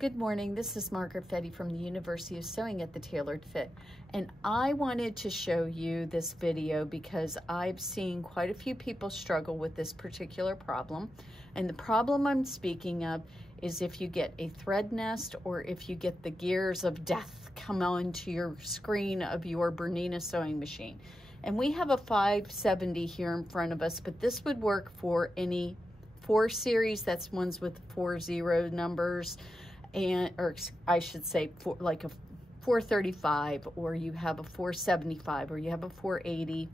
Good morning, this is Margaret Fette from the University of Sewing at the Tailored Fit, and I wanted to show you this video because I've seen quite a few people struggle with this particular problem. And the problem I'm speaking of is if you get a thread nest or if you get the gears of death come onto your screen of your Bernina sewing machine. And we have a 570 here in front of us, but this would work for any 4 series, that's ones with 40 numbers, or I should say like a 435, or you have a 475, or you have a 480.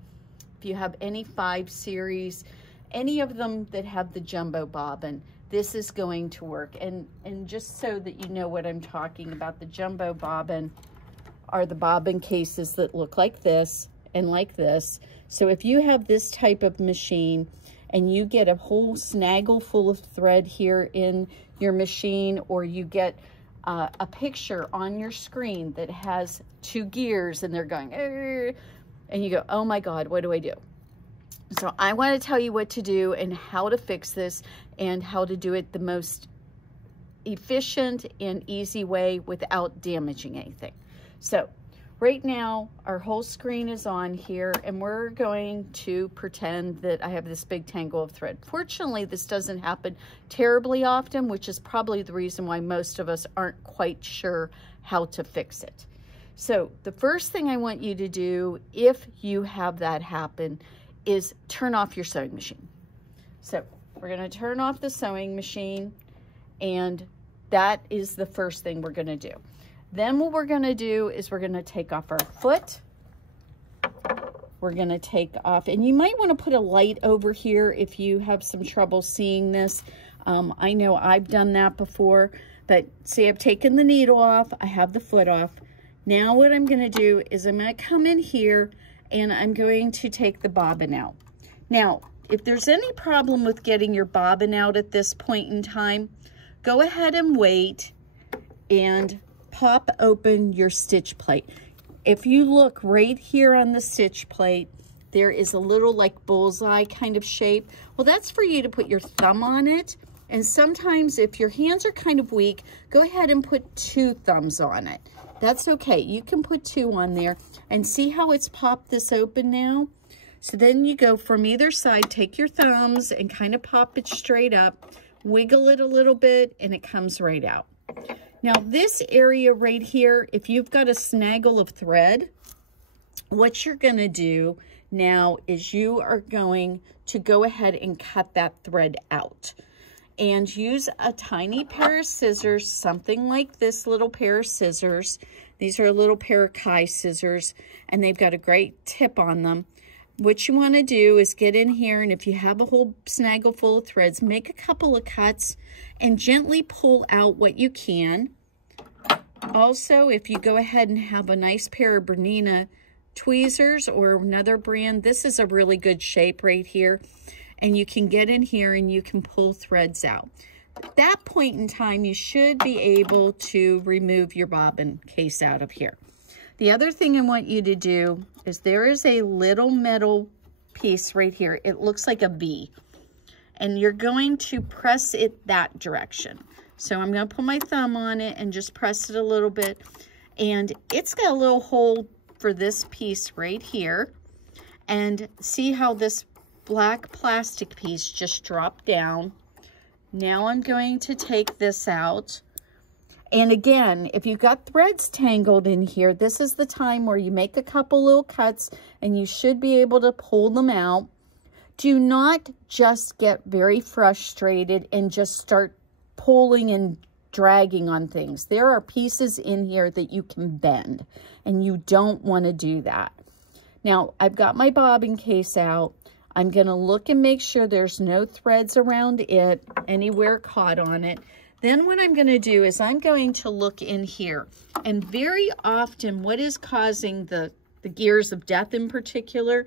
If you have any 5 series, any of them that have the jumbo bobbin, this is going to work. And just so that you know what I'm talking about, the jumbo bobbin are the bobbin cases that look like this and like this. So if you have this type of machine and you get a whole snaggle full of thread here in your machine, or you get a picture on your screen that has 2 gears and they're going, and you go, oh my God, what do I do? So I want to tell you what to do and how to fix this and how to do it the most efficient and easy way without damaging anything. So right now, our whole screen is on here, and we're going to pretend that I have this big tangle of thread. Fortunately, this doesn't happen terribly often, which is probably the reason why most of us aren't quite sure how to fix it. So the first thing I want you to do, if you have that happen, is turn off your sewing machine. So we're going to turn off the sewing machine, and that is the first thing we're going to do. Then what we're going to do is we're going to take off our foot. We're going to take off, and you might want to put a light over here if you have some trouble seeing this. I know I've done that before, but see, I've taken the needle off. I have the foot off. Now what I'm going to do is I'm going to come in here and I'm going to take the bobbin out. Now, if there's any problem with getting your bobbin out at this point in time, go ahead and wait and pop open your stitch plate. If you look right here on the stitch plate, there is a little like bullseye kind of shape. Well, that's for you to put your thumb on it. And sometimes if your hands are kind of weak, go ahead and put 2 thumbs on it. That's okay. You can put 2 on there, and see how it's popped this open now? So then you go from either side, take your thumbs and kind of pop it straight up, wiggle it a little bit, and it comes right out. Now this area right here, if you've got a snaggle of thread, what you're going to do now is you are going to go ahead and cut that thread out. And use a tiny pair of scissors, something like this little pair of scissors. These are a little pair of Kai scissors, and they've got a great tip on them. What you want to do is get in here, and if you have a whole snaggle full of threads, make a couple of cuts and gently pull out what you can. Also, if you go ahead and have a nice pair of Bernina tweezers or another brand, this is a really good shape right here. And you can get in here and you can pull threads out. At that point in time, you should be able to remove your bobbin case out of here. The other thing I want you to do is there is a little metal piece right here. It looks like a V. And you're going to press it that direction. So I'm going to put my thumb on it and just press it a little bit. And it's got a little hole for this piece right here. And see how this black plastic piece just dropped down. Now I'm going to take this out. And again, if you've got threads tangled in here, this is the time where you make a couple little cuts and you should be able to pull them out. Do not just get very frustrated and just start pulling and dragging on things. There are pieces in here that you can bend, and you don't want to do that. Now, I've got my bobbin case out. I'm going to look and make sure there's no threads around it, anywhere caught on it. Then what I'm going to do is I'm going to look in here. And very often what is causing the gears of death in particular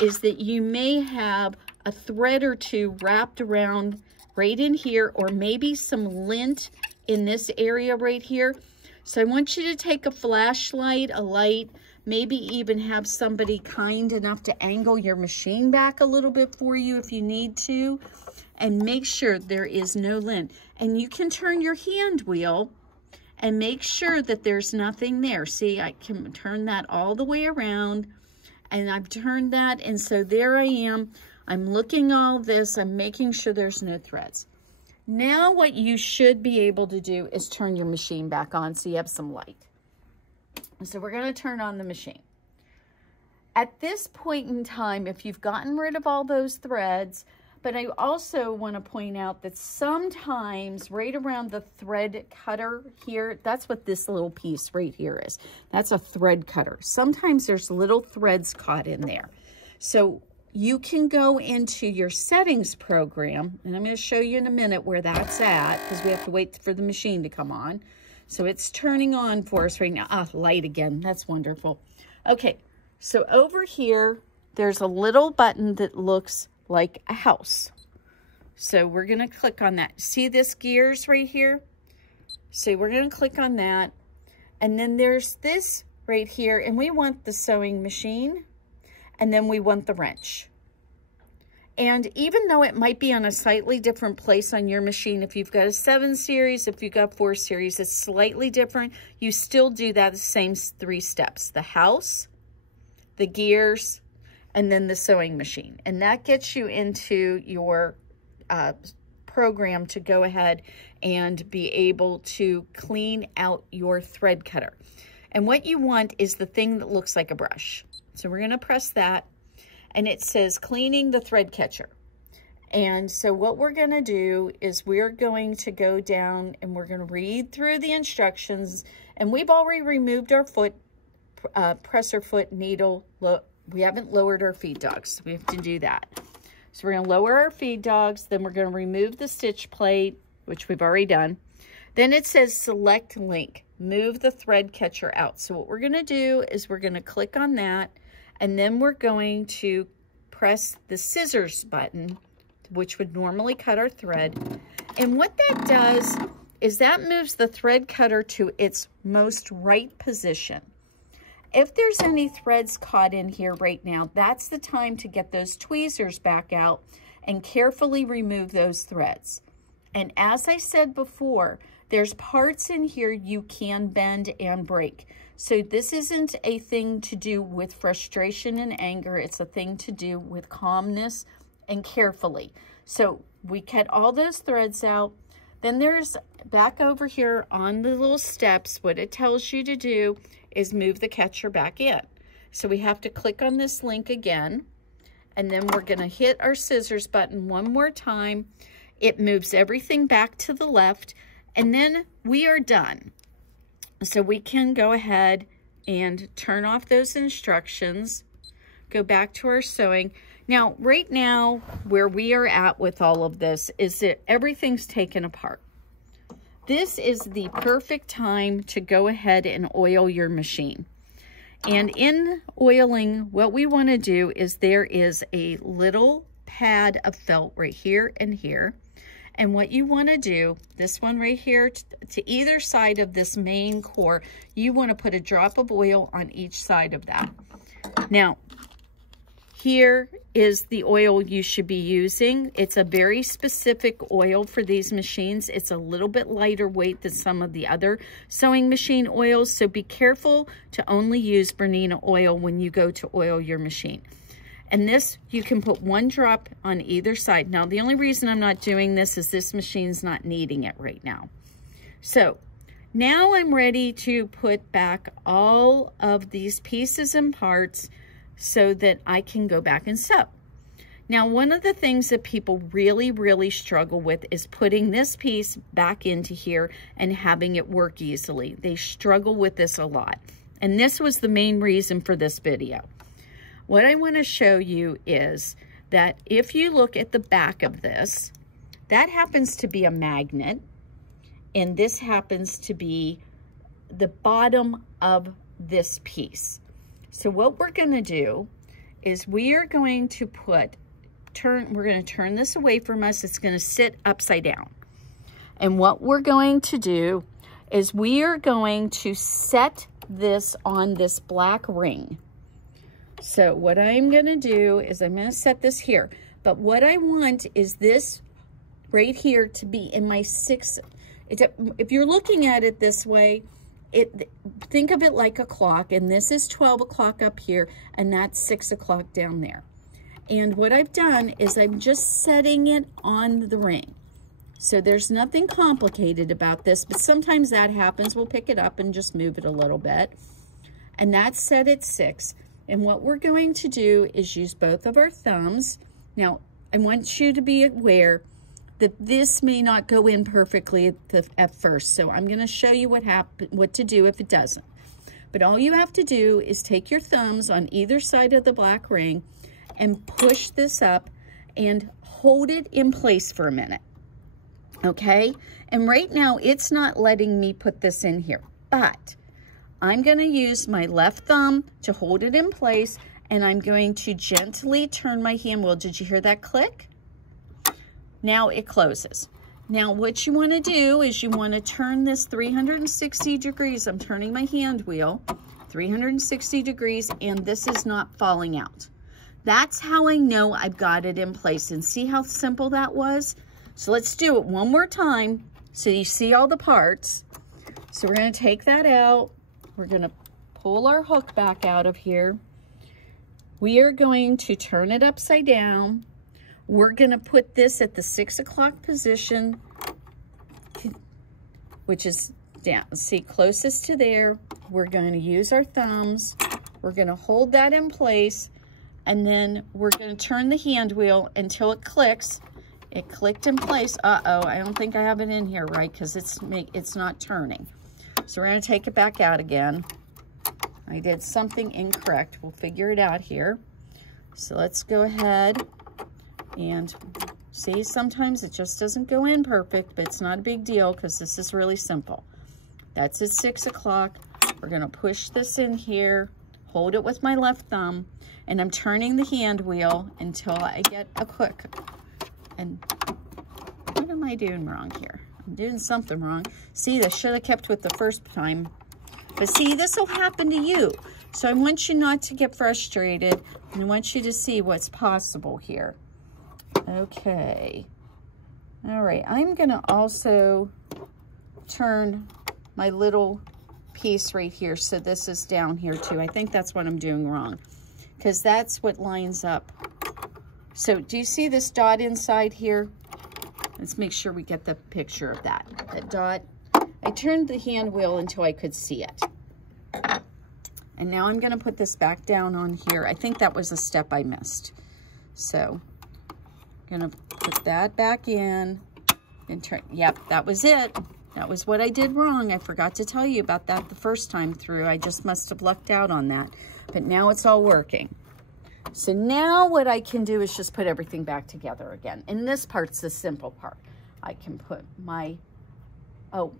is that you may have a thread or 2 wrapped around right in here, or maybe some lint in this area right here. So I want you to take a flashlight, a light, maybe even have somebody kind enough to angle your machine back a little bit for you if you need to, and make sure there is no lint. And you can turn your hand wheel and make sure that there's nothing there. See, I can turn that all the way around, and I've turned that, and so there I am. I'm looking all this, I'm making sure there's no threads. Now what you should be able to do is turn your machine back on so you have some light. So we're going to turn on the machine. At this point in time, if you've gotten rid of all those threads, but I also want to point out that sometimes right around the thread cutter here, that's what this little piece right here is. That's a thread cutter. Sometimes there's little threads caught in there. So you can go into your settings program, and I'm going to show you in a minute where that's at because we have to wait for the machine to come on. So it's turning on for us right now. Ah, light again. That's wonderful. Okay, so over here, there's a little button that looks like a house. So we're going to click on that. See this gears right here? So we're going to click on that. And then there's this right here, and we want the sewing machine, and then we want the wrench. And even though it might be on a slightly different place on your machine, if you've got a 7 series, if you've got 4 series, it's slightly different. You still do that the same 3 steps. The house, the gears, and then the sewing machine. And that gets you into your program to go ahead and be able to clean out your thread cutter. And what you want is the thing that looks like a brush. So we're going to press that. And it says cleaning the thread catcher. And so what we're going to do is we're going to go down and we're going to read through the instructions. And we've already removed our foot, presser foot needle. We haven't lowered our feed dogs. So we have to do that. So we're going to lower our feed dogs. Then we're going to remove the stitch plate, which we've already done. Then it says select link, move the thread catcher out. So what we're going to do is we're going to click on that. And then we're going to press the scissors button, which would normally cut our thread. And what that does is that moves the thread cutter to its most right position. If there's any threads caught in here right now, that's the time to get those tweezers back out and carefully remove those threads. And as I said before, there's parts in here you can bend and break. So this isn't a thing to do with frustration and anger. It's a thing to do with calmness and carefully. So we cut all those threads out. Then there's back over here on the little steps, what it tells you to do is move the catcher back in. So we have to click on this link again. And then we're going to hit our scissors button one more time. It moves everything back to the left. And then we are done. So we can go ahead and turn off those instructions, go back to our sewing. Now, right now, where we are at with all of this is that everything's taken apart. This is the perfect time to go ahead and oil your machine. And in oiling, what we want to do is there is a little pad of felt right here and here. And what you want to do, this one right here, to either side of this main core, you want to put a drop of oil on each side of that. Now, here is the oil you should be using. It's a very specific oil for these machines. It's a little bit lighter weight than some of the other sewing machine oils, so be careful to only use Bernina oil when you go to oil your machine. And this, you can put 1 drop on either side. Now, the only reason I'm not doing this is this machine's not needing it right now. So, now I'm ready to put back all of these pieces and parts so that I can go back and sew. Now, one of the things that people really, really struggle with is putting this piece back into here and having it work easily. They struggle with this a lot. And this was the main reason for this video. What I want to show you is that if you look at the back of this, that happens to be a magnet, and this happens to be the bottom of this piece. So what we're going to do is we are going to we're going to turn this away from us. It's going to sit upside down. And what we're going to do is we are going to set this on this black ring. So what I'm going to do is I'm going to set this here. But what I want is this right here to be in my 6 if you're looking at it this way, think of it like a clock, and this is 12 o'clock up here, and that's 6 o'clock down there. And what I've done is I'm just setting it on the ring. So there's nothing complicated about this, but sometimes that happens. We'll pick it up and just move it a little bit. And that's set at 6. And what we're going to do is use both of our thumbs. Now, I want you to be aware that this may not go in perfectly at first. So I'm going to show you what to do if it doesn't. But all you have to do is take your thumbs on either side of the black ring and push this up and hold it in place for a minute. Okay? And right now it's not letting me put this in here, but I'm going to use my left thumb to hold it in place, and I'm going to gently turn my hand wheel. Did you hear that click? Now it closes. Now what you want to do is you want to turn this 360 degrees. I'm turning my hand wheel 360 degrees, and this is not falling out. That's how I know I've got it in place. And see how simple that was? So let's do it one more time so you see all the parts. So we're going to take that out. We're going to pull our hook back out of here. We are going to turn it upside down. We're going to put this at the 6 o'clock position, which is down. See, closest to there. We're going to use our thumbs. We're going to hold that in place, and then we're going to turn the hand wheel until it clicks. It clicked in place. Uh-oh, I don't think I have it in here right because it's not turning. So we're going to take it back out again. I did something incorrect. We'll figure it out here. So let's go ahead and see, sometimes it just doesn't go in perfect, but it's not a big deal because this is really simple. That's at 6 o'clock. We're going to push this in here, hold it with my left thumb, and I'm turning the hand wheel until I get a click. And what am I doing wrong here? I'm doing something wrong. See, this should have kept with the first time. But see, this will happen to you. So I want you not to get frustrated, and I want you to see what's possible here. Okay. All right, I'm gonna also turn my little piece right here so this is down here too. I think that's what I'm doing wrong because that's what lines up. So do you see this dot inside here? Let's make sure we get the picture of that. That dot. I turned the hand wheel until I could see it. And now I'm going to put this back down on here. I think that was a step I missed. So I'm going to put that back in and turn. Yep, that was it. That was what I did wrong. I forgot to tell you about that the first time through. I just must have lucked out on that. But now it's all working. So now what I can do is just put everything back together again. And this part's the simple part. I can put my, oh,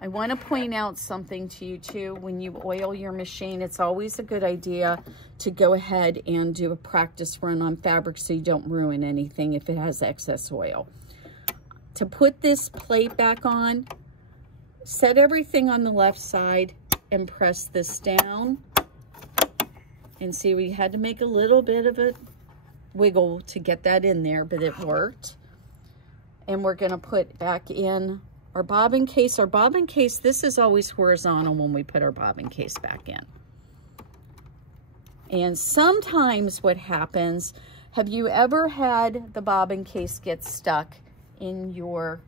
I want to point out something to you too. When you oil your machine, it's always a good idea to go ahead and do a practice run on fabric so you don't ruin anything if it has excess oil. To put this plate back on, set everything on the left side and press this down. And see, we had to make a little bit of a wiggle to get that in there, but it worked. And we're going to put back in our bobbin case. Our bobbin case, this is always horizontal when we put our bobbin case back in. And sometimes what happens, have you ever had the bobbin case get stuck in your,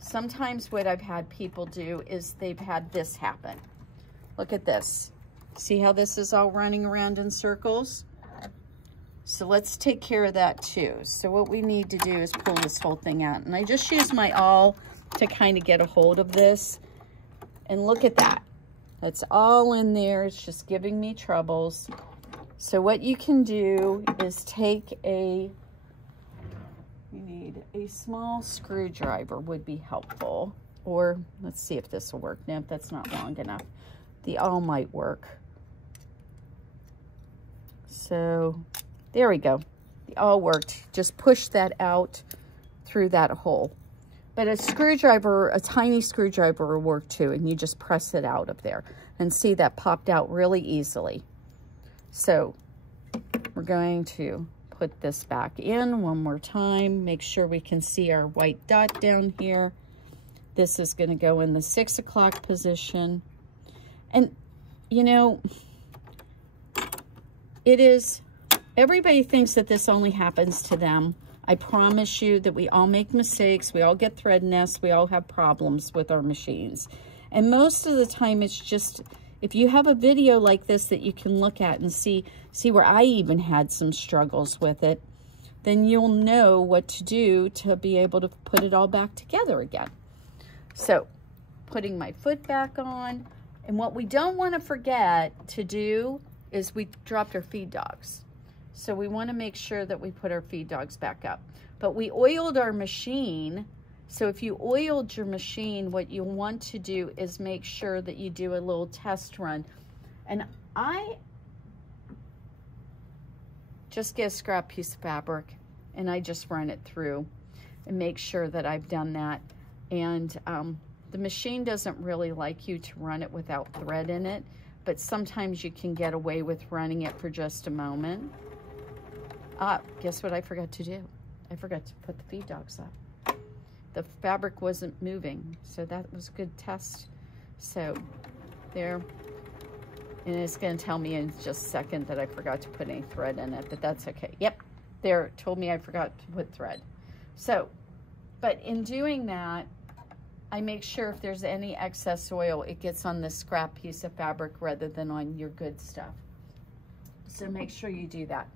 sometimes what I've had people do is they've had this happen. Look at this. See how this is all running around in circles? So let's take care of that too. So what we need to do is pull this whole thing out. And I just use my awl to kind of get a hold of this. And look at that. That's all in there. It's just giving me troubles. So what you can do is take you need a small screwdriver would be helpful. Or let's see if this will work. No, that's not long enough. The awl might work. So there we go. The awl worked. Just push that out through that hole. But a screwdriver, a tiny screwdriver will work too, and you just press it out of there. And see, that popped out really easily. So we're going to put this back in one more time. Make sure we can see our white dot down here. This is going to go in the 6 o'clock position. And, you know, everybody thinks that this only happens to them. I promise you that we all make mistakes. We all get thread nests. We all have problems with our machines. And most of the time it's just, if you have a video like this that you can look at and see where I even had some struggles with it, then you'll know what to do to be able to put it all back together again. So, putting my foot back on. And what we don't want to forget to do is we dropped our feed dogs. So we want to make sure that we put our feed dogs back up. But we oiled our machine. So if you oiled your machine, what you want to do is make sure that you do a little test run. And I just get a scrap piece of fabric and I just run it through and make sure that I've done that. And the machine doesn't really like you to run it without thread in it, but sometimes you can get away with running it for just a moment. Guess what I forgot to do? I forgot to put the feed dogs up. The fabric wasn't moving, so that was a good test. So there, and it's going to tell me in just a second that I forgot to put any thread in it, but that's okay. Yep, there, it told me I forgot to put thread. So, but in doing that, I make sure if there's any excess oil, it gets on the scrap piece of fabric rather than on your good stuff. So make sure you do that.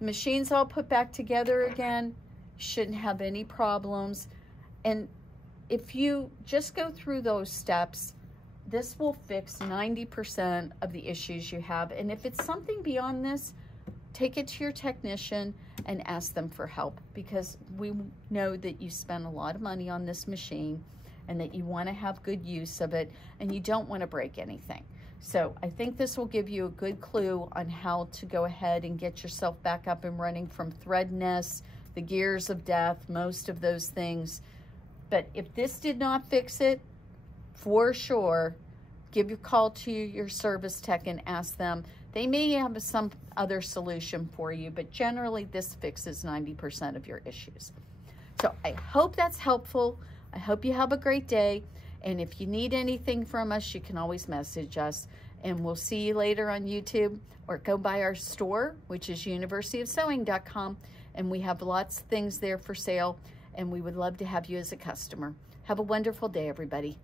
Machine's all put back together again. Shouldn't have any problems. And if you just go through those steps, this will fix 90% of the issues you have. And if it's something beyond this, take it to your technician and ask them for help, because we know that you spend a lot of money on this machine and that you want to have good use of it and you don't want to break anything. So I think this will give you a good clue on how to go ahead and get yourself back up and running from thread nests, the gears of death, most of those things. But if this did not fix it, for sure, give a call to your service tech and ask them. They may have some other solution for you, but generally this fixes 90% of your issues. So I hope that's helpful. I hope you have a great day. And if you need anything from us, you can always message us. And we'll see you later on YouTube, or go by our store, which is universityofsewing.com. And we have lots of things there for sale. And we would love to have you as a customer. Have a wonderful day, everybody.